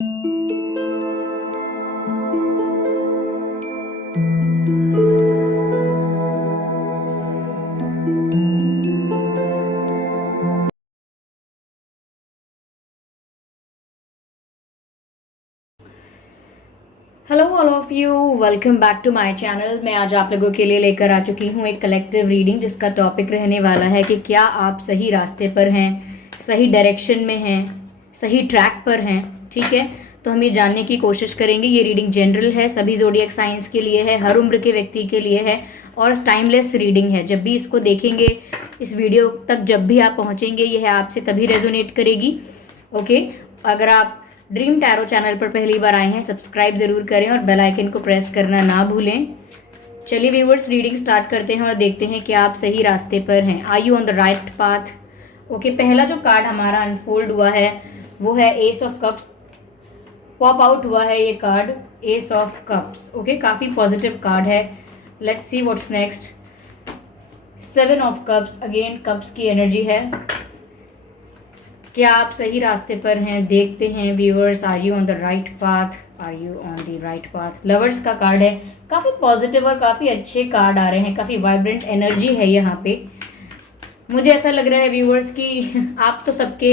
Hello all of you, welcome back to my channel. मैं आज आप लोगों के लिए लेकर आ चुकी हूँ एक कलेक्टिव रीडिंग जिसका टॉपिक रहने वाला है कि क्या आप सही रास्ते पर हैं, सही डायरेक्शन में हैं, सही ट्रैक पर हैं। ठीक है, तो हम ये जानने की कोशिश करेंगे। ये रीडिंग जनरल है, सभी ज़ोडिएक साइंस के लिए है, हर उम्र के व्यक्ति के लिए है और टाइमलेस रीडिंग है। जब भी इसको देखेंगे, इस वीडियो तक जब भी आप पहुँचेंगे, यह आपसे तभी रेजोनेट करेगी। ओके, अगर आप ड्रीम टैरो चैनल पर पहली बार आए हैं, सब्सक्राइब जरूर करें और बेल आइकन को प्रेस करना ना भूलें। चलिए व्यूवर्स, रीडिंग स्टार्ट करते हैं और देखते हैं कि आप सही रास्ते पर हैं। Are you on the right path? Okay, पहला जो कार्ड हमारा अनफोल्ड हुआ है वो है ace of cups. Pop out हुआ है ये card, ace of cups. Okay, काफ़ी पॉजिटिव कार्ड है। Let's see what's next. Seven of cups, again cups की एनर्जी है। क्या आप सही रास्ते पर हैं? देखते हैं viewers, are you on the right path? Are you on the right path? Lovers का कार्ड है। काफ़ी पॉजिटिव और काफ़ी अच्छे कार्ड आ रहे हैं, काफ़ी वाइब्रेंट एनर्जी है यहाँ पे। मुझे ऐसा लग रहा है व्यूअर्स कि आप तो सबके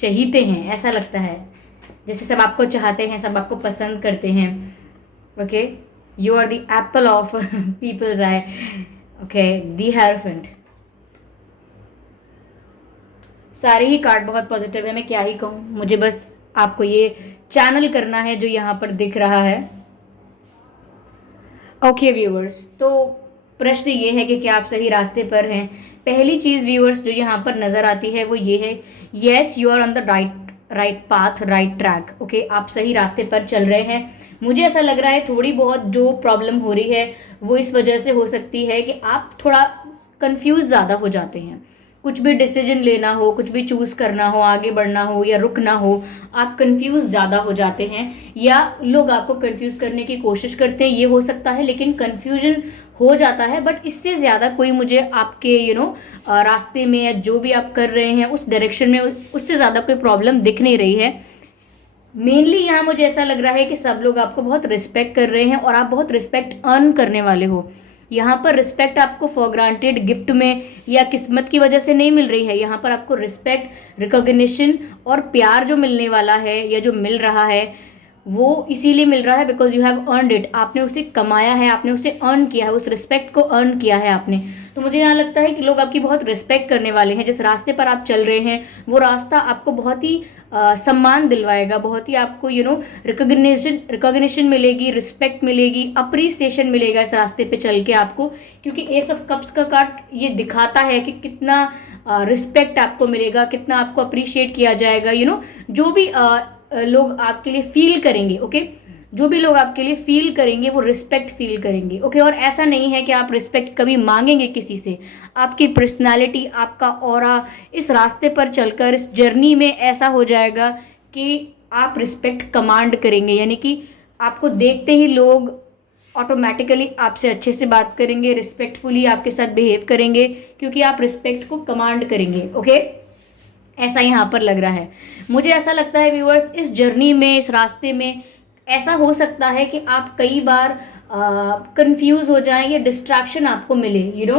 चहीते हैं, ऐसा लगता है जैसे सब आपको चाहते हैं, सब आपको पसंद करते हैं। Okay, you are the apple of people's eye. Okay, the hierophant. सारे ही कार्ड बहुत पॉजिटिव है, मैं क्या ही कहूँ। मुझे बस आपको ये चैनल करना है जो यहाँ पर दिख रहा है। ओके व्यूअर्स, तो प्रश्न ये है कि क्या आप सही रास्ते पर हैं। पहली चीज़ व्यूअर्स जो यहाँ पर नज़र आती है वो ये है, yes you are on the right path, right track. Okay, आप सही रास्ते पर चल रहे हैं। मुझे ऐसा लग रहा है थोड़ी बहुत जो प्रॉब्लम हो रही है वो इस वजह से हो सकती है कि आप थोड़ा कंफ्यूज ज़्यादा हो जाते हैं। कुछ भी डिसीजन लेना हो, कुछ भी चूज़ करना हो, आगे बढ़ना हो या रुकना हो, आप कंफ्यूज ज़्यादा हो जाते हैं या लोग आपको कंफ्यूज करने की कोशिश करते हैं, ये हो सकता है। लेकिन कंफ्यूजन हो जाता है, बट इससे ज़्यादा कोई मुझे आपके रास्ते में या जो भी आप कर रहे हैं उस डायरेक्शन में उससे ज़्यादा कोई प्रॉब्लम दिख नहीं रही है। मेनली यहाँ मुझे ऐसा लग रहा है कि सब लोग आपको बहुत रिस्पेक्ट कर रहे हैं और आप बहुत रिस्पेक्ट अर्न करने वाले हो। यहाँ पर रिस्पेक्ट आपको फॉर ग्रांटेड गिफ्ट में या किस्मत की वजह से नहीं मिल रही है। यहाँ पर आपको रिस्पेक्ट, रिकॉग्निशन और प्यार जो मिलने वाला है या जो मिल रहा है वो इसीलिए मिल रहा है because you have earned it. आपने उसे कमाया है, आपने उसे अर्न किया है, उस रिस्पेक्ट को अर्न किया है आपने। तो मुझे यहाँ लगता है कि लोग आपकी बहुत रिस्पेक्ट करने वाले हैं। जिस रास्ते पर आप चल रहे हैं वो रास्ता आपको बहुत ही सम्मान दिलवाएगा, बहुत ही आपको रिकॉग्निशन मिलेगी, रिस्पेक्ट मिलेगी, अप्रिसिएशन मिलेगा इस रास्ते पे चल के आपको। क्योंकि एस ऑफ कप्स का कार्ड ये दिखाता है कि कितना रिस्पेक्ट आपको मिलेगा, कितना आपको अप्रिशिएट किया जाएगा। जो भी लोग आपके लिए फील करेंगे, ओके, जो भी लोग आपके लिए फील करेंगे वो रिस्पेक्ट फील करेंगे। ओके, और ऐसा नहीं है कि आप रिस्पेक्ट कभी मांगेंगे किसी से। आपकी पर्सनालिटी, आपका ऑरा इस रास्ते पर चलकर इस जर्नी में ऐसा हो जाएगा कि आप रिस्पेक्ट कमांड करेंगे। यानी कि आपको देखते ही लोग ऑटोमेटिकली आपसे अच्छे से बात करेंगे, रिस्पेक्टफुली आपके साथ बिहेव करेंगे क्योंकि आप रिस्पेक्ट को कमांड करेंगे। ओके, ऐसा यहाँ पर लग रहा है। मुझे ऐसा लगता है व्यूअर्स, इस जर्नी में, इस रास्ते में ऐसा हो सकता है कि आप कई बार कंफ्यूज हो जाएं या डिस्ट्रैक्शन आपको मिले।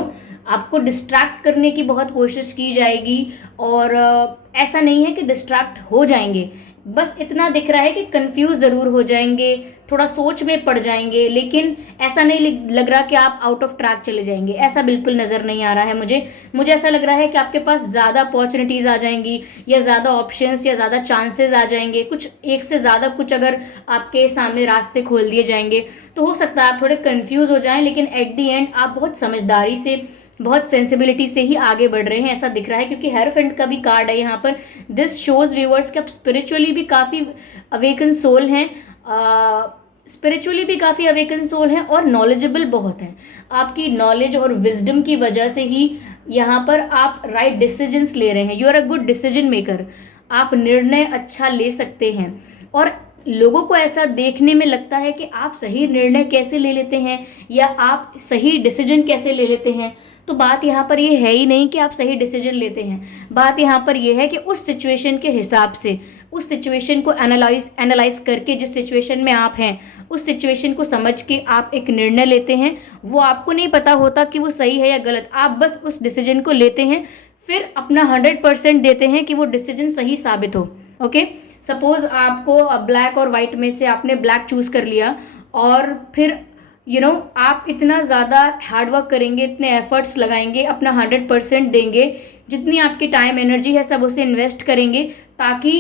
आपको डिस्ट्रैक्ट करने की बहुत कोशिश की जाएगी और ऐसा नहीं है कि डिस्ट्रैक्ट हो जाएंगे, बस इतना दिख रहा है कि कंफ्यूज ज़रूर हो जाएंगे, थोड़ा सोच में पड़ जाएंगे। लेकिन ऐसा नहीं लग रहा कि आप आउट ऑफ ट्रैक चले जाएंगे, ऐसा बिल्कुल नज़र नहीं आ रहा है मुझे ऐसा लग रहा है कि आपके पास ज़्यादा अपॉर्चुनिटीज़ आ जाएंगी या ज़्यादा ऑप्शंस या ज़्यादा चांसेस आ जाएंगे। कुछ एक से ज़्यादा कुछ अगर आपके सामने रास्ते खोल दिए जाएंगे तो हो सकता है आप थोड़े कंफ्यूज हो जाएं, लेकिन एट दी एंड आप बहुत समझदारी से, बहुत सेंसिबिलिटी से ही आगे बढ़ रहे हैं, ऐसा दिख रहा है। क्योंकि हेरोफेंट का भी कार्ड है यहाँ पर। दिस शोज व्यूअर्स कि आप स्पिरिचुअली भी काफ़ी अवेकन सोल हैं, स्पिरिचुअली भी काफ़ी अवेकन सोल हैं और नॉलेजेबल बहुत हैं। आपकी नॉलेज और विजडम की वजह से ही यहाँ पर आप राइट डिसीजंस ले रहे हैं। You are a good decision maker, आप निर्णय अच्छा ले सकते हैं और लोगों को ऐसा देखने में लगता है कि आप सही निर्णय कैसे ले लेते हैं या आप सही डिसीजन कैसे ले लेते हैं। तो बात यहाँ पर ये है ही नहीं कि आप सही डिसीजन लेते हैं, बात यहाँ पर ये है कि उस सिचुएशन के हिसाब से, उस सिचुएशन को एनालाइज करके, जिस सिचुएशन में आप हैं उस सिचुएशन को समझ के आप एक निर्णय लेते हैं। वो आपको नहीं पता होता कि वो सही है या गलत, आप बस उस डिसीजन को लेते हैं, फिर अपना 100% देते हैं कि वो डिसीजन सही साबित हो। ओके, सपोज आपको ब्लैक और वाइट में से आपने ब्लैक चूज कर लिया, और फिर आप इतना ज़्यादा हार्डवर्क करेंगे, इतने एफर्ट्स लगाएंगे, अपना 100% देंगे, जितनी आपकी टाइम एनर्जी है सब उसे इन्वेस्ट करेंगे, ताकि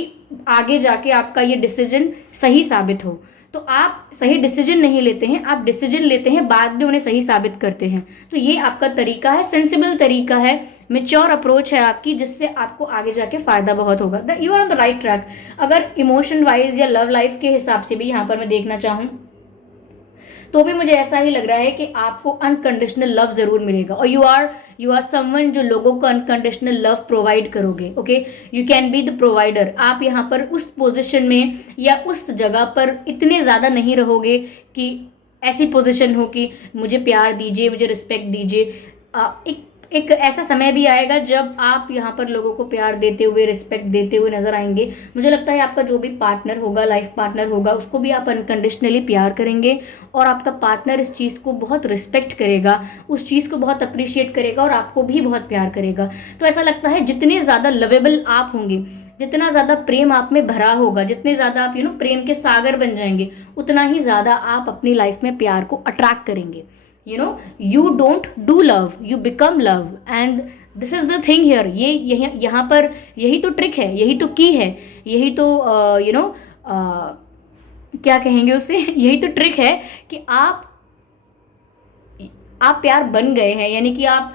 आगे जाके आपका ये डिसीजन सही साबित हो। तो आप सही डिसीजन नहीं लेते हैं, आप डिसीजन लेते हैं, बाद में उन्हें सही साबित करते हैं। तो ये आपका तरीका है, सेंसिबल तरीका है, मेच्योर अप्रोच है आपकी, जिससे आपको आगे जाके फायदा बहुत होगा। You are on the right track. अगर इमोशन वाइज या लव लाइफ के हिसाब से भी यहाँ पर मैं देखना चाहूँ तो भी मुझे ऐसा ही लग रहा है कि आपको अनकंडीशनल लव जरूर मिलेगा, और यू आर समवन जो लोगों को अनकंडीशनल लव प्रोवाइड करोगे। Okay, you can be the provider. आप यहाँ पर उस पोजीशन में या उस जगह पर इतने ज़्यादा नहीं रहोगे कि ऐसी पोजीशन हो कि मुझे प्यार दीजिए, मुझे रिस्पेक्ट दीजिए। एक ऐसा समय भी आएगा जब आप यहाँ पर लोगों को प्यार देते हुए, रिस्पेक्ट देते हुए नजर आएंगे। मुझे लगता है आपका जो भी पार्टनर होगा, लाइफ पार्टनर होगा, उसको भी आप अनकंडीशनली प्यार करेंगे, और आपका पार्टनर इस चीज़ को बहुत रिस्पेक्ट करेगा, उस चीज़ को बहुत अप्रिशिएट करेगा, और आपको भी बहुत प्यार करेगा। तो ऐसा लगता है जितने ज़्यादा लवेबल आप होंगे, जितना ज़्यादा प्रेम आप में भरा होगा, जितने ज़्यादा आप प्रेम के सागर बन जाएंगे, उतना ही ज़्यादा आप अपनी लाइफ में प्यार को अट्रैक्ट करेंगे। you don't do love, you become love, and this is the thing here। यहाँ पर यही तो ट्रिक है, यही तो की है, यही तो क्या कहेंगे उसे यही तो ट्रिक है कि आप प्यार बन गए हैं, यानी कि आप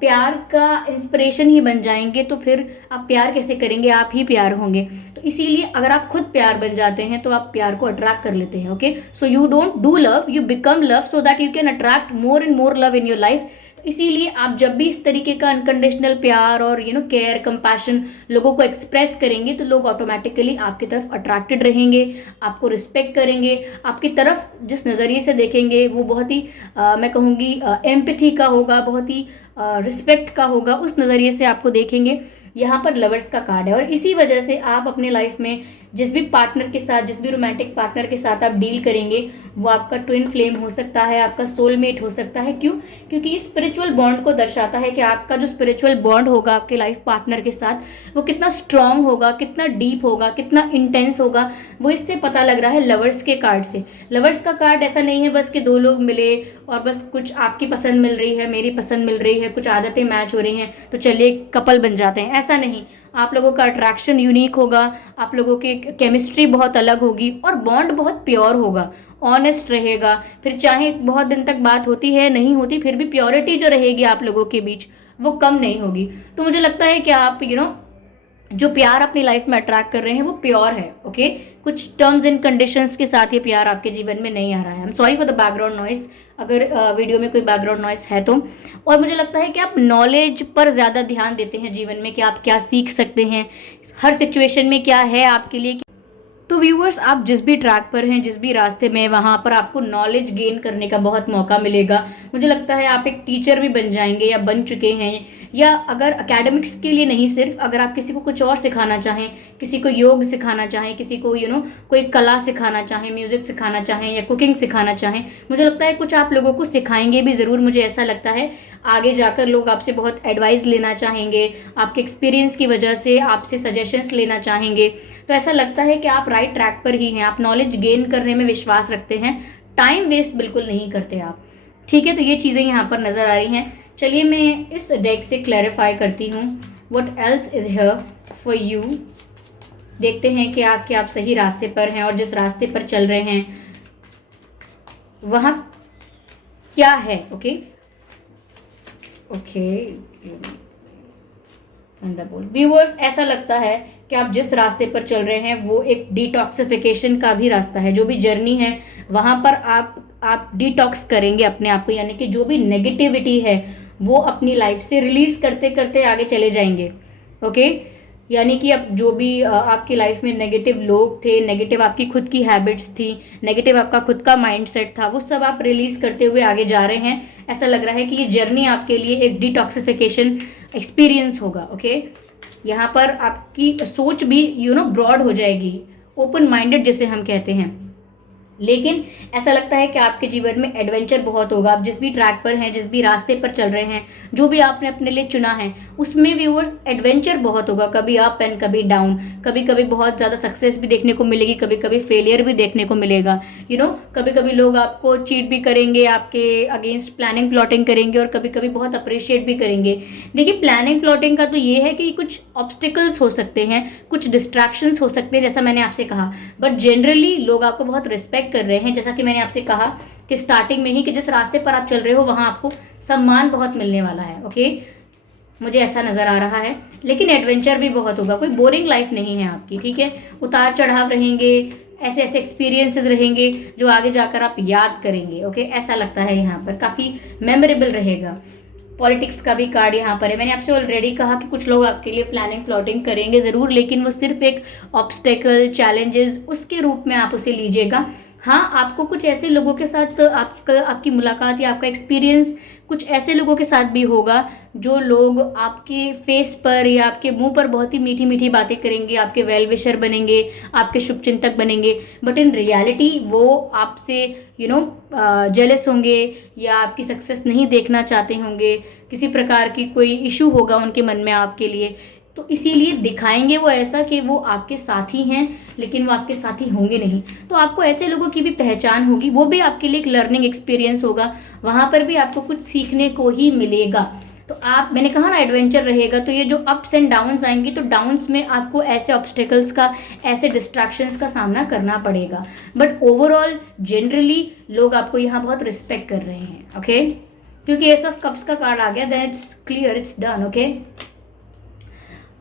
प्यार का इंस्पिरेशन ही बन जाएंगे। तो फिर आप प्यार कैसे करेंगे, आप ही प्यार होंगे। तो इसीलिए अगर आप खुद प्यार बन जाते हैं तो आप प्यार को अट्रैक्ट कर लेते हैं। Okay, so you don't do love, you become love, so that you can attract more and more love in your life. इसीलिए आप जब भी इस तरीके का अनकंडीशनल प्यार और केयर, कंपैशन लोगों को एक्सप्रेस करेंगे, तो लोग ऑटोमेटिकली आपकी तरफ अट्रैक्टेड रहेंगे, आपको रिस्पेक्ट करेंगे, आपकी तरफ जिस नज़रिए से देखेंगे वो बहुत ही मैं कहूँगी एम्पैथी का होगा, बहुत ही रिस्पेक्ट का होगा, उस नज़रिए से आपको देखेंगे। यहाँ पर लवर्स का कार्ड है, और इसी वजह से आप अपने लाइफ में जिस भी पार्टनर के साथ, जिस भी रोमांटिक पार्टनर के साथ आप डील करेंगे, वो आपका ट्विन फ्लेम हो सकता है, आपका सोलमेट हो सकता है। क्यों? क्योंकि ये स्पिरिचुअल बॉन्ड को दर्शाता है कि आपका जो स्पिरिचुअल बॉन्ड होगा आपके लाइफ पार्टनर के साथ, वो कितना स्ट्रांग होगा, कितना डीप होगा, कितना इंटेंस होगा। वो इससे पता लग रहा है लवर्स के कार्ड से। लवर्स का कार्ड ऐसा नहीं है बस कि दो लोग मिले और बस कुछ आपकी पसंद मिल रही है, मेरी पसंद मिल रही है, कुछ आदतें मैच हो रही हैं तो चलिए कपल बन जाते हैं, ऐसा नहीं। आप लोगों का अट्रैक्शन यूनिक होगा, आप लोगों की केमिस्ट्री बहुत अलग होगी, और बॉन्ड बहुत प्योर होगा, ऑनेस्ट रहेगा। फिर चाहे बहुत दिन तक बात होती है नहीं होती, फिर भी प्योरिटी जो रहेगी आप लोगों के बीच वो कम नहीं होगी। तो मुझे लगता है कि आप जो प्यार अपनी लाइफ में अट्रैक्ट कर रहे हैं वो प्योर है। ओके, कुछ टर्म्स एंड कंडीशंस के साथ ये प्यार आपके जीवन में नहीं आ रहा है। I am sorry for the background noise, अगर वीडियो में कोई बैकग्राउंड नॉइस है तो। और मुझे लगता है कि आप नॉलेज पर ज़्यादा ध्यान देते हैं जीवन में, कि आप क्या सीख सकते हैं, हर सिचुएशन में क्या है आपके लिए। तो व्यूअर्स, आप जिस भी ट्रैक पर हैं, जिस भी रास्ते में, वहाँ पर आपको नॉलेज गेन करने का बहुत मौका मिलेगा। मुझे लगता है आप एक टीचर भी बन जाएंगे या बन चुके हैं, या अगर एकेडमिक्स के लिए नहीं, सिर्फ अगर आप किसी को कुछ और सिखाना चाहें, किसी को योग सिखाना चाहें, किसी को कोई कला सिखाना चाहें, म्यूजिक सिखाना चाहें या कुकिंग सिखाना चाहें, मुझे लगता है कुछ आप लोगों को सिखाएंगे भी ज़रूर। मुझे ऐसा लगता है आगे जाकर लोग आपसे बहुत एडवाइस लेना चाहेंगे, आपके एक्सपीरियंस की वजह से आपसे सजेशंस लेना चाहेंगे। तो ऐसा लगता है कि आप राइट ट्रैक पर ही हैं, आप नॉलेज गेन करने में विश्वास रखते हैं, टाइम वेस्ट बिल्कुल नहीं करते आप। ठीक है, तो ये चीज़ें यहाँ पर नज़र आ रही हैं। चलिए मैं इस डेक से क्लैरिफाई करती हूँ what else is here for you. देखते हैं कि आप सही रास्ते पर हैं, और जिस रास्ते पर चल रहे हैं वहाँ क्या है। ओके व्यूअर्स, ऐसा लगता है कि आप जिस रास्ते पर चल रहे हैं वो एक डिटॉक्सिफिकेशन का भी रास्ता है। जो भी जर्नी है वहाँ पर आप डिटॉक्स करेंगे अपने आप को, यानी कि जो भी नेगेटिविटी है वो अपनी लाइफ से रिलीज करते करते आगे चले जाएंगे। ओके, यानी कि अब जो भी आपकी लाइफ में नेगेटिव लोग थे, नेगेटिव आपकी खुद की हैबिट्स थी, नेगेटिव आपका खुद का माइंडसेट था, वो सब आप रिलीज करते हुए आगे जा रहे हैं। ऐसा लग रहा है कि ये जर्नी आपके लिए एक डिटॉक्सिफिकेशन एक्सपीरियंस होगा। ओके, यहाँ पर आपकी सोच भी ब्रॉड हो जाएगी, ओपन माइंडेड जिसे हम कहते हैं। लेकिन ऐसा लगता है कि आपके जीवन में एडवेंचर बहुत होगा। आप जिस भी ट्रैक पर हैं, जिस भी रास्ते पर चल रहे हैं, जो भी आपने अपने लिए चुना है, उसमें व्यूअर्स एडवेंचर बहुत होगा। कभी अप एंड कभी डाउन, कभी कभी बहुत ज़्यादा सक्सेस भी देखने को मिलेगी, कभी कभी फेलियर भी देखने को मिलेगा। कभी कभी लोग आपको चीट भी करेंगे, आपके अगेंस्ट प्लानिंग प्लॉटिंग करेंगे, और कभी कभी बहुत अप्रिशिएट भी करेंगे। देखिए, प्लानिंग प्लॉटिंग का तो ये है कि कुछ ऑब्स्टिकल्स हो सकते हैं, कुछ डिस्ट्रैक्शंस हो सकते हैं, जैसा मैंने आपसे कहा, बट जनरली लोग आपको बहुत रिस्पेक्ट कर रहे हैं। जैसा कि मैंने आपसे कहा कि स्टार्टिंग में ही, कि जिस रास्ते पर आप चल रहे हो वहां आपको सम्मान बहुत मिलने वाला है। ओके, मुझे ऐसा नजर आ रहा है। लेकिन एडवेंचर भी बहुत होगा, कोई बोरिंग लाइफ नहीं है आपकी, ठीक है। उतार चढ़ाव रहेंगे, ऐसे ऐसे एक्सपीरियंसेस रहेंगे जो आगे जाकर आप याद करेंगे। ओके, ऐसा लगता है यहाँ पर काफी मेमोरेबल रहेगा। पॉलिटिक्स का भी कार्ड यहाँ पर है। मैंने आपसे ऑलरेडी कहा कि कुछ लोग आपके लिए प्लानिंग प्लॉटिंग करेंगे ज़रूर, लेकिन वो सिर्फ एक ऑब्स्टेकल, चैलेंजेस उसके रूप में आप उसे लीजिएगा। हाँ, आपको कुछ ऐसे लोगों के साथ आपकी मुलाकात या आपका एक्सपीरियंस कुछ ऐसे लोगों के साथ भी होगा जो लोग आपके फेस पर या आपके मुंह पर बहुत ही मीठी मीठी बातें करेंगे, आपके वेल विशर बनेंगे, आपके शुभचिंतक बनेंगे, बट इन रियलिटी वो आपसे जेलस होंगे या आपकी सक्सेस नहीं देखना चाहते होंगे, किसी प्रकार की कोई इशू होगा उनके मन में आपके लिए। तो इसीलिए दिखाएंगे वो ऐसा कि वो आपके साथी हैं, लेकिन वो आपके साथी होंगे नहीं। तो आपको ऐसे लोगों की भी पहचान होगी, वो भी आपके लिए एक लर्निंग एक्सपीरियंस होगा, वहां पर भी आपको कुछ सीखने को ही मिलेगा। तो मैंने कहा ना एडवेंचर रहेगा, तो ये जो अप्स एंड डाउन्स आएंगी, तो डाउन्स में आपको ऐसे ऑब्स्टेकल्स का, ऐसे डिस्ट्रैक्शंस का सामना करना पड़ेगा, बट ओवरऑल जनरली लोग आपको यहाँ बहुत रिस्पेक्ट कर रहे हैं। ओके, क्योंकि एस ऑफ कप्स का कार्ड आ गया, then it's clear, it's done. Okay,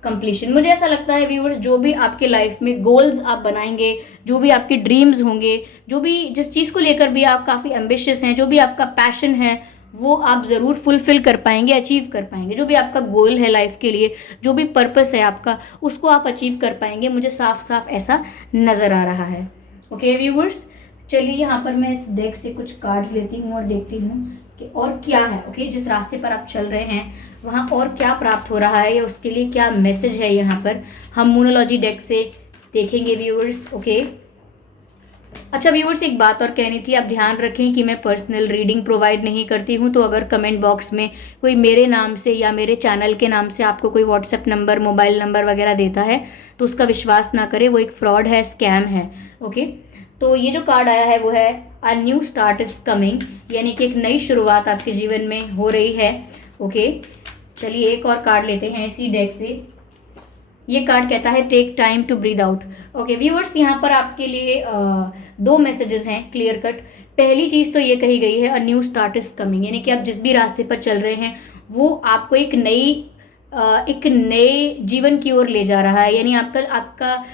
completion. मुझे ऐसा लगता है व्यूअर्स, जो भी आपके लाइफ में गोल्स आप बनाएंगे, जो भी आपके ड्रीम्स होंगे, जो भी जिस चीज़ को लेकर भी आप काफ़ी एम्बिशियस हैं, जो भी आपका पैशन है, वो आप ज़रूर फुलफिल कर पाएंगे, अचीव कर पाएंगे। जो भी आपका गोल है लाइफ के लिए, जो भी पर्पस है आपका, उसको आप अचीव कर पाएंगे। मुझे साफ साफ ऐसा नज़र आ रहा है। ओके व्यूअर्स, चलिए यहाँ पर मैं इस डेक से कुछ कार्ड्स लेती हूँ और देखती हूँ कि और क्या है। ओके, जिस रास्ते पर आप चल रहे हैं वहाँ और क्या प्राप्त हो रहा है, या उसके लिए क्या मैसेज है, यहाँ पर हम मूनोलॉजी डेक से देखेंगे व्यूअर्स। ओके, अच्छा व्यूअर्स, एक बात और कहनी थी, आप ध्यान रखें कि मैं पर्सनल रीडिंग प्रोवाइड नहीं करती हूँ। तो अगर कमेंट बॉक्स में कोई मेरे नाम से या मेरे चैनल के नाम से आपको कोई व्हाट्सएप नंबर, मोबाइल नंबर वगैरह देता है, तो उसका विश्वास ना करें, वो एक फ्रॉड है, स्कैम है। ओके, तो ये जो कार्ड आया है वो है a new start is coming, यानी कि एक नई शुरुआत आपके जीवन में हो रही है। ओके, चलिए एक और कार्ड लेते हैं इसी डेक से। ये कार्ड कहता है take time to breathe out. Okay viewers, यहाँ पर आपके लिए दो मैसेजेस हैं क्लियर कट। पहली चीज़ तो ये कही गई है a new start is coming, यानी कि आप जिस भी रास्ते पर चल रहे हैं वो आपको एक नए जीवन की ओर ले जा रहा है। यानी आपका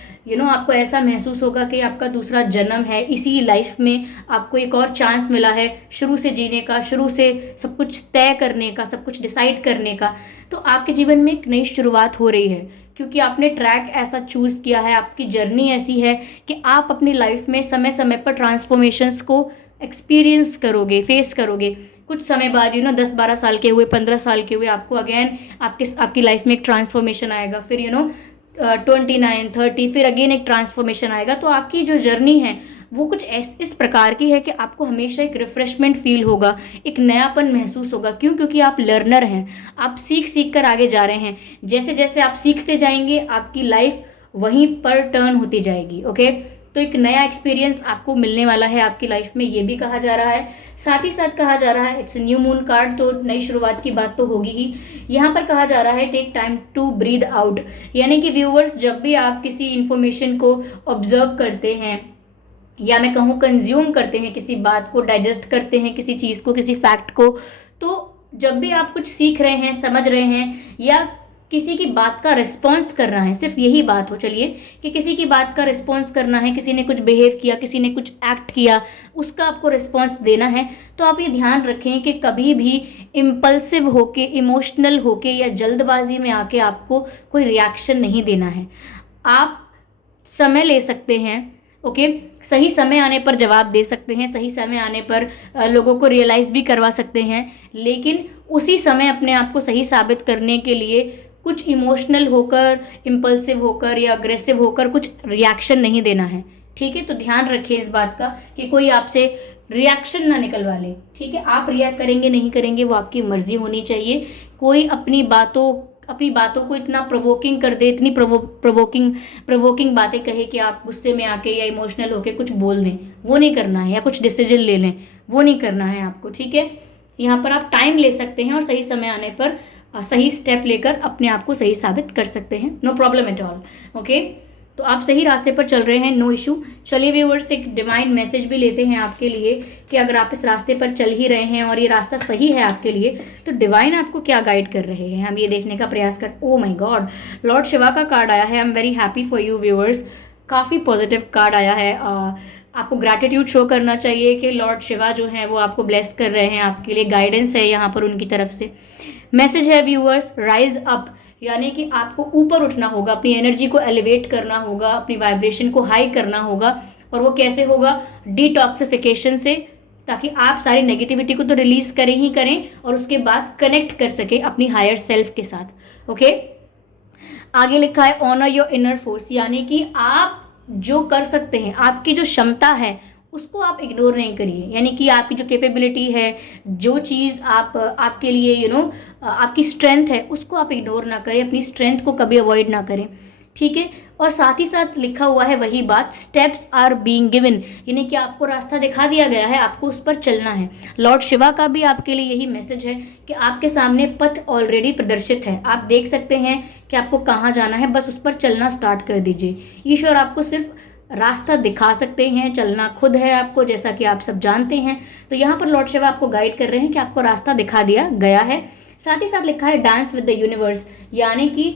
आपको ऐसा महसूस होगा कि आपका दूसरा जन्म है इसी लाइफ में, आपको एक और चांस मिला है शुरू से जीने का, शुरू से सब कुछ तय करने का, सब कुछ डिसाइड करने का। तो आपके जीवन में एक नई शुरुआत हो रही है, क्योंकि आपने ट्रैक ऐसा चूज किया है, आपकी जर्नी ऐसी है कि आप अपनी लाइफ में समय समय पर ट्रांसफॉर्मेशंस को एक्सपीरियंस करोगे, फेस करोगे। कुछ समय बाद 10-12 साल के हुए, 15 साल के हुए, आपको अगेन आपकी लाइफ में एक ट्रांसफॉर्मेशन आएगा। फिर 29-30 फिर अगेन एक ट्रांसफॉर्मेशन आएगा। तो आपकी जो जर्नी है वो कुछ इस प्रकार की है कि आपको हमेशा एक रिफ्रेशमेंट फील होगा, एक नयापन महसूस होगा। क्यों? क्योंकि आप लर्नर हैं, आप सीख सीख कर आगे जा रहे हैं। जैसे जैसे आप सीखते जाएंगे आपकी लाइफ वहीं पर टर्न होती जाएगी। ओके, तो एक नया एक्सपीरियंस आपको मिलने वाला है आपकी लाइफ में, ये भी कहा जा रहा है। साथ ही साथ कहा जा रहा है इट्स न्यू मून कार्ड, तो नई शुरुआत की बात तो होगी ही। यहाँ पर कहा जा रहा है take time to breathe out, यानी कि व्यूअर्स, जब भी आप किसी इंफॉर्मेशन को ऑब्जर्व करते हैं या मैं कहूँ कंज्यूम करते हैं, किसी बात को डाइजेस्ट करते हैं, किसी चीज़ को, किसी फैक्ट को, तो जब भी आप कुछ सीख रहे हैं, समझ रहे हैं, या किसी की बात का रिस्पॉन्स करना है, सिर्फ यही बात हो चलिए कि किसी की बात का रिस्पॉन्स करना है, किसी ने कुछ बिहेव किया, किसी ने कुछ एक्ट किया, उसका आपको रिस्पॉन्स देना है, तो आप ये ध्यान रखें कि कभी भी इम्पल्सिव होके, इमोशनल होके या जल्दबाजी में आके आपको कोई रिएक्शन नहीं देना है। आप समय ले सकते हैं। ओके, सही समय आने पर जवाब दे सकते हैं, सही समय आने पर लोगों को रियलाइज़ भी करवा सकते हैं, लेकिन उसी समय अपने आप को सही साबित करने के लिए कुछ इमोशनल होकर, इम्पल्सिव होकर या अग्रेसिव होकर कुछ रिएक्शन नहीं देना है, ठीक है। तो ध्यान रखिए इस बात का कि कोई आपसे रिएक्शन ना निकलवा ले, ठीक है। आप रिएक्ट करेंगे नहीं करेंगे वो आपकी मर्जी होनी चाहिए। कोई अपनी बातों को इतना प्रोवोकिंग कर दे, इतनी प्रोवोकिंग बातें कहे कि आप गुस्से में आके या इमोशनल होके कुछ बोल दें, वो नहीं करना है। या कुछ डिसीजन ले लें, वो नहीं करना है आपको, ठीक है। यहाँ पर आप टाइम ले सकते हैं और सही समय आने पर सही स्टेप लेकर अपने आप को सही साबित कर सकते हैं। No problem at all, okay. तो आप सही रास्ते पर चल रहे हैं, नो इशू। चलिए व्यूअर्स, एक डिवाइन मैसेज भी लेते हैं आपके लिए कि अगर आप इस रास्ते पर चल ही रहे हैं और ये रास्ता सही है आपके लिए, तो डिवाइन आपको क्या गाइड कर रहे हैं, हम ये देखने का प्रयास कर। Oh my God, Lord Shiva का कार्ड आया है। I am very happy for you viewers. काफ़ी पॉजिटिव कार्ड आया है। आपको ग्रैटिट्यूड शो करना चाहिए कि लॉर्ड शिवा जो हैं वो आपको ब्लेस कर रहे हैं, आपके लिए गाइडेंस है यहाँ पर उनकी तरफ से। मैसेज है व्यूअर्स, राइज अप, यानी कि आपको ऊपर उठना होगा, अपनी एनर्जी को एलिवेट करना होगा, अपनी वाइब्रेशन को हाई करना होगा। और वो कैसे होगा? डिटॉक्सिफिकेशन से, ताकि आप सारी नेगेटिविटी को तो रिलीज करें ही करें और उसके बाद कनेक्ट कर सके अपनी हायर सेल्फ के साथ, ओके। आगे लिखा है ऑनर योर इनर फोर्स, यानी कि आप जो कर सकते हैं, आपकी जो क्षमता है उसको आप इग्नोर नहीं करिए। यानी कि आपकी जो कैपेबिलिटी है, जो चीज़ आपके लिए आपकी स्ट्रेंथ है, उसको आप इग्नोर ना करें, अपनी स्ट्रेंथ को कभी अवॉइड ना करें, ठीक है। और साथ ही साथ लिखा हुआ है वही बात, स्टेप्स आर बीइंग गिवन, यानी कि आपको रास्ता दिखा दिया गया है, आपको उस पर चलना है। लॉर्ड शिवा का भी आपके लिए यही मैसेज है कि आपके सामने पथ ऑलरेडी प्रदर्शित है, आप देख सकते हैं कि आपको कहाँ जाना है, बस उस पर चलना स्टार्ट कर दीजिए। ईश्वर आपको सिर्फ रास्ता दिखा सकते हैं, चलना खुद है आपको, जैसा कि आप सब जानते हैं। तो यहाँ पर लॉर्ड शिवा आपको गाइड कर रहे हैं कि आपको रास्ता दिखा दिया गया है। साथ ही साथ लिखा है डांस विद द यूनिवर्स, यानी कि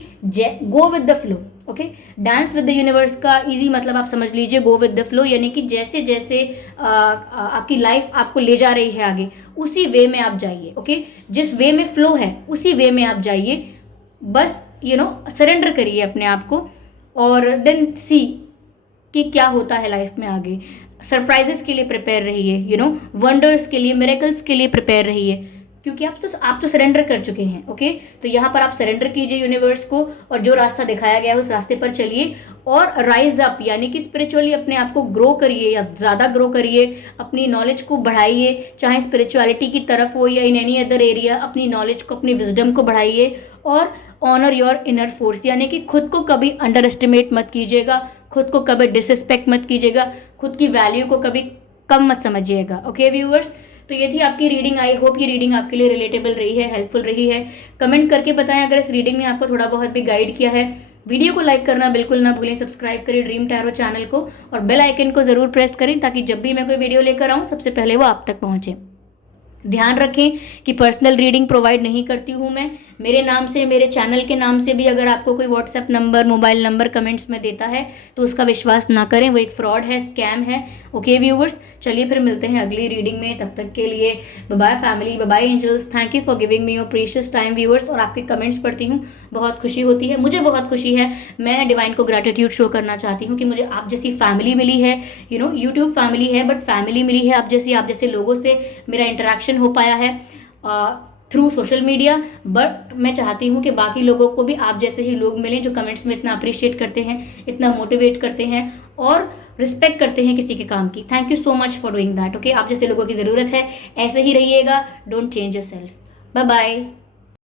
go with the flow, okay. Dance with the universe का इजी मतलब आप समझ लीजिए, गो विद द फ्लो, यानी कि जैसे जैसे आपकी लाइफ आपको ले जा रही है आगे, उसी वे में आप जाइए, ओके। जिस वे में फ्लो है उसी वे में आप जाइए, बस सरेंडर करिए अपने आप को, और देन सी कि क्या होता है लाइफ में आगे। सरप्राइजेस के लिए प्रिपेयर रहिए, वंडर्स के लिए, मिरेकल्स के लिए प्रिपेयर रहिए, क्योंकि आप तो सरेंडर कर चुके हैं, ओके। तो यहाँ पर आप सरेंडर कीजिए यूनिवर्स को, और जो रास्ता दिखाया गया है उस रास्ते पर चलिए, और राइज अप, यानी कि स्पिरिचुअली अपने आप को ग्रो करिए, या ज़्यादा ग्रो करिए, अपनी नॉलेज को बढ़ाइए, चाहे स्पिरिचुअलिटी की तरफ हो या इन एनी अदर एरिया, अपनी नॉलेज को, अपनी विजडम को बढ़ाइए। और ऑनर योर इनर फोर्स, यानी कि खुद को कभी अंडर एस्टिमेट मत कीजिएगा, खुद को कभी डिसरिस्पेक्ट मत कीजिएगा, खुद की वैल्यू को कभी कम मत समझिएगा, ओके व्यूअर्स। तो ये थी आपकी रीडिंग। आई होप ये रीडिंग आपके लिए रिलेटेबल रही है, हेल्पफुल रही है। कमेंट करके बताएं अगर इस रीडिंग ने आपको थोड़ा बहुत भी गाइड किया है। वीडियो को लाइक करना बिल्कुल ना भूलें, सब्सक्राइब करें ड्रीम टैरो चैनल को, और बेल आइकन को जरूर प्रेस करें, ताकि जब भी मैं कोई वीडियो लेकर आऊँ सबसे पहले वो आप तक पहुँचे। ध्यान रखें कि पर्सनल रीडिंग प्रोवाइड नहीं करती हूँ मैं। मेरे नाम से, मेरे चैनल के नाम से भी अगर आपको कोई WhatsApp number, mobile number comments में देता है तो उसका विश्वास ना करें, वो एक फ्रॉड है, स्कैम है, ओके व्यूअर्स। चलिए फिर मिलते हैं अगली रीडिंग में, तब तक के लिए bye bye family, bye bye angels. Thank you for giving me your precious time viewers. और आपके कमेंट्स पढ़ती हूँ, बहुत खुशी होती है, मुझे बहुत खुशी है। मैं डिवाइन को ग्रैटिट्यूड शो करना चाहती हूँ कि मुझे आप जैसी फैमिली मिली है, यूट्यूब फैमिली है बट फैमिली मिली है आप जैसे लोगों से मेरा इंटरेक्शन हो पाया है थ्रू सोशल मीडिया। बट मैं चाहती हूँ कि बाकी लोगों को भी आप जैसे ही लोग मिलें जो कमेंट्स में इतना अप्रिशिएट करते हैं, इतना मोटिवेट करते हैं और रिस्पेक्ट करते हैं किसी के काम की। Thank you so much for doing that, okay. आप जैसे लोगों की ज़रूरत है, ऐसे ही रहिएगा। Don't change yourself. Bye bye.